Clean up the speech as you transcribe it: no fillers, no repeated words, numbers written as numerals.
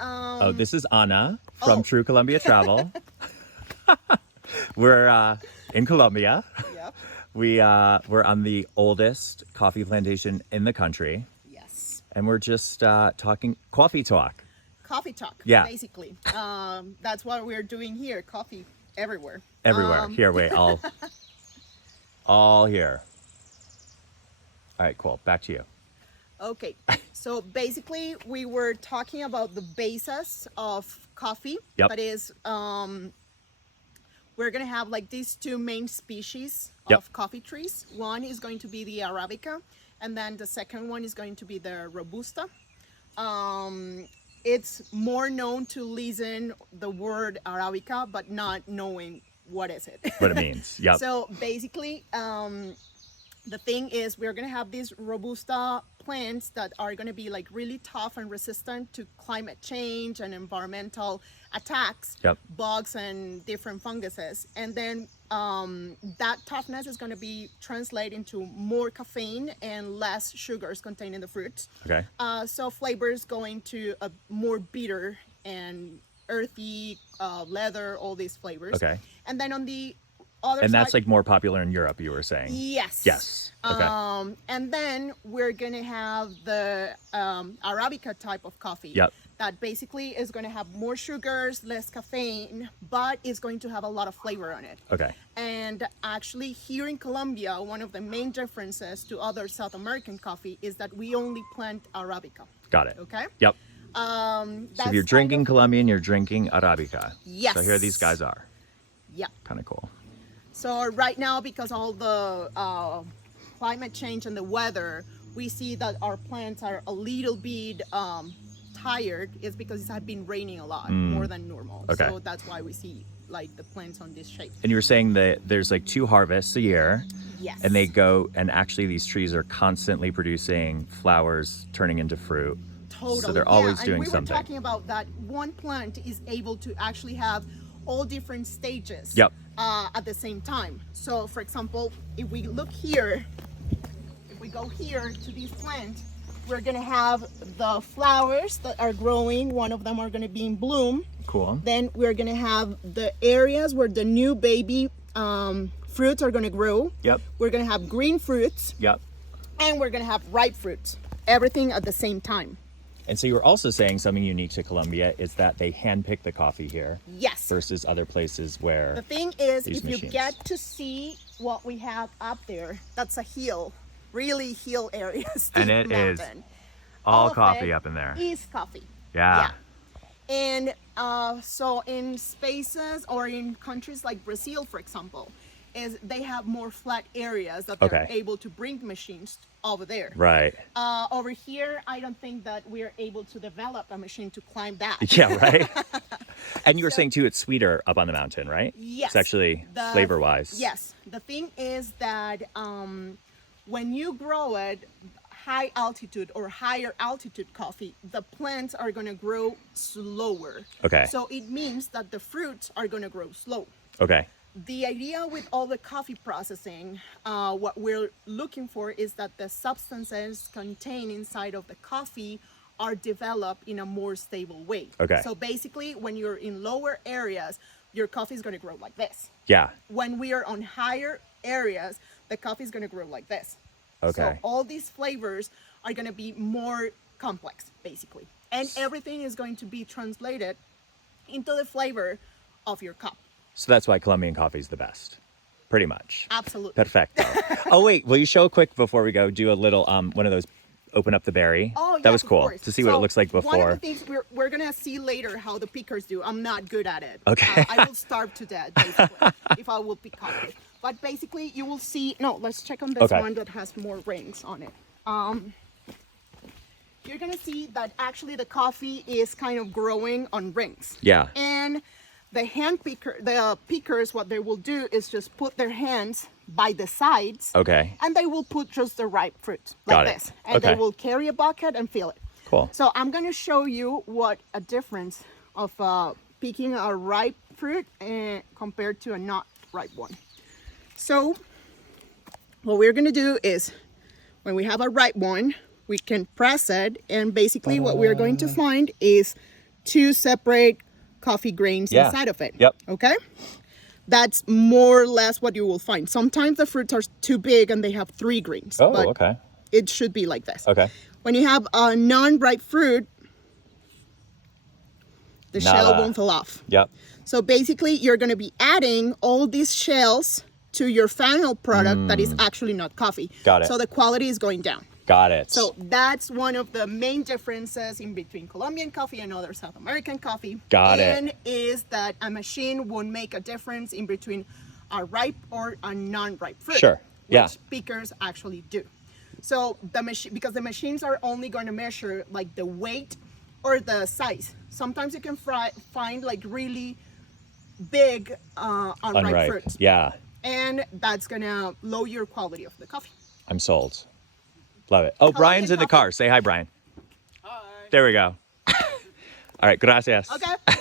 Oh, this is Anna from True Colombia Travel. We're in Colombia. Yep. We're on the oldest coffee plantation in the country. Yes. And we're just talking coffee talk. Coffee talk. Yeah. Basically. That's what we're doing here. Coffee everywhere. Everywhere. Here, wait, all here. All right, cool. Back to you. Okay. So basically, we were talking about the basis of coffee. Yep. That is, we're going to have like these two main species Yep. of coffee trees. One is going to be the Arabica, and then the second one is going to be the Robusta. It's more known to listen the word Arabica, but not knowing what is it. What it means. Yep. So basically, the thing is we're going to have these Robusta plants that are going to be like really tough and resistant to climate change and environmental attacks, Yep. bugs and different funguses. And then that toughness is going to be translated into more caffeine and less sugars contained in the fruits. Okay. So flavors going to a more bitter and earthy, leather, all these flavors. Okay. And then on the other And side, that's like more popular in Europe, you were saying. yes. Yes. Okay. And then we're gonna have the Arabica type of coffee. Yep. That basically is gonna have more sugars, less caffeine, but it's going to have a lot of flavor on it. Okay. And actually here in Colombia, one of the main differences to other South American coffee is that we only plant Arabica. Got it. Okay. Yep. That's So if you're drinking Colombian, you're drinking Arabica. Yes. So here these guys are. Yep. Kind of cool. So right now, because all the climate change and the weather, we see that our plants are a little bit tired. It's because it had been raining a lot, more than normal. Okay. So that's why we see like the plants on this shape. And you were saying that there's like 2 harvests a year. Yes. And they go, and actually these trees are constantly producing flowers, turning into fruit. Totally. So they're always doing and we something. were talking about that one plant is able to actually have all different stages. Yep. At the same time. So for example, if we look here, if we go here to this plant, we're gonna have the flowers that are growing. One of them are gonna be in bloom. Cool. Then we're gonna have the areas where the new baby fruits are gonna grow. Yep. We're gonna have green fruits, Yep. and we're gonna have ripe fruits. Everything at the same time. And so you were also saying something unique to Colombia is that they handpick the coffee here Yes. versus other places where The thing is, these if you machines. get to see what we have up there, that's a hill, really hill area. And steep it is mountain. all of coffee it up in there. is coffee. Yeah. And so in spaces or in countries like Brazil, for example, is they have more flat areas that they're Okay. able to bring machines over there. Right. Over here, I don't think that we're able to develop a machine to climb that. Yeah, right. And you were saying too, it's sweeter up on the mountain, right? Yes. It's actually flavor wise. Yes. The thing is that when you grow it, high altitude or higher altitude coffee, the plants are going to grow slower. Okay. So it means that the fruits are going to grow slow. Okay. The idea with all the coffee processing, what we're looking for is that the substances contained inside of the coffee are developed in a more stable way. Okay. So basically, when you're in lower areas, your coffee is going to grow like this. Yeah. When we are on higher areas, the coffee is going to grow like this. Okay. So all these flavors are going to be more complex, basically. And everything is going to be translated into the flavor of your cup. So that's why Colombian coffee is the best. Pretty much. Absolutely. Perfecto. Oh, wait. Will you show quick before we go? Do a little, one of those, open up the berry. Oh, that yes, was of cool course. to see what it So looks like before. One of the things we're going to see later how the pickers do. I'm not good at it. Okay. I will starve to death, basically, if I will pick coffee. But basically, you will see, no, let's check on this Okay. one that has more rings on it. You're going to see that actually the coffee is kind of growing on rings. Yeah. And the pickers, what they will do is just put their hands by the sides. Okay. And they will put just the ripe fruit like Got it. this. And Okay. they will carry a bucket and fill it. Cool. So I'm going to show you what a difference of picking a ripe fruit compared to a not ripe one. So what we're going to do is when we have a ripe one, we can press it, and basically what we're going to find is two separate coffee grains Yeah. inside of it. Yep. Okay? That's more or less what you will find. Sometimes the fruits are too big and they have 3 grains. Oh, but okay. it should be like this. Okay. When you have a non-ripe fruit, the shell Nada. won't fall off. Yep. So basically, you're going to be adding all these shells to your final product that is actually not coffee. Got it. So the quality is going down. Got it. So that's one of the main differences in between Colombian coffee and other South American coffee. Got it. And is that a machine won't make a difference in between a ripe or a non-ripe fruit. Sure. Yeah. Which pickers actually do. So the machine, because the machines are only going to measure like the weight or the size. Sometimes you can find like really big unripe Unripe. fruits. Yeah. And that's going to lower your quality of the coffee. I'm sold. Love it. Oh, Brian's in the coffee. car. Say hi, Brian. Hi. There we go. All right. Gracias. Okay.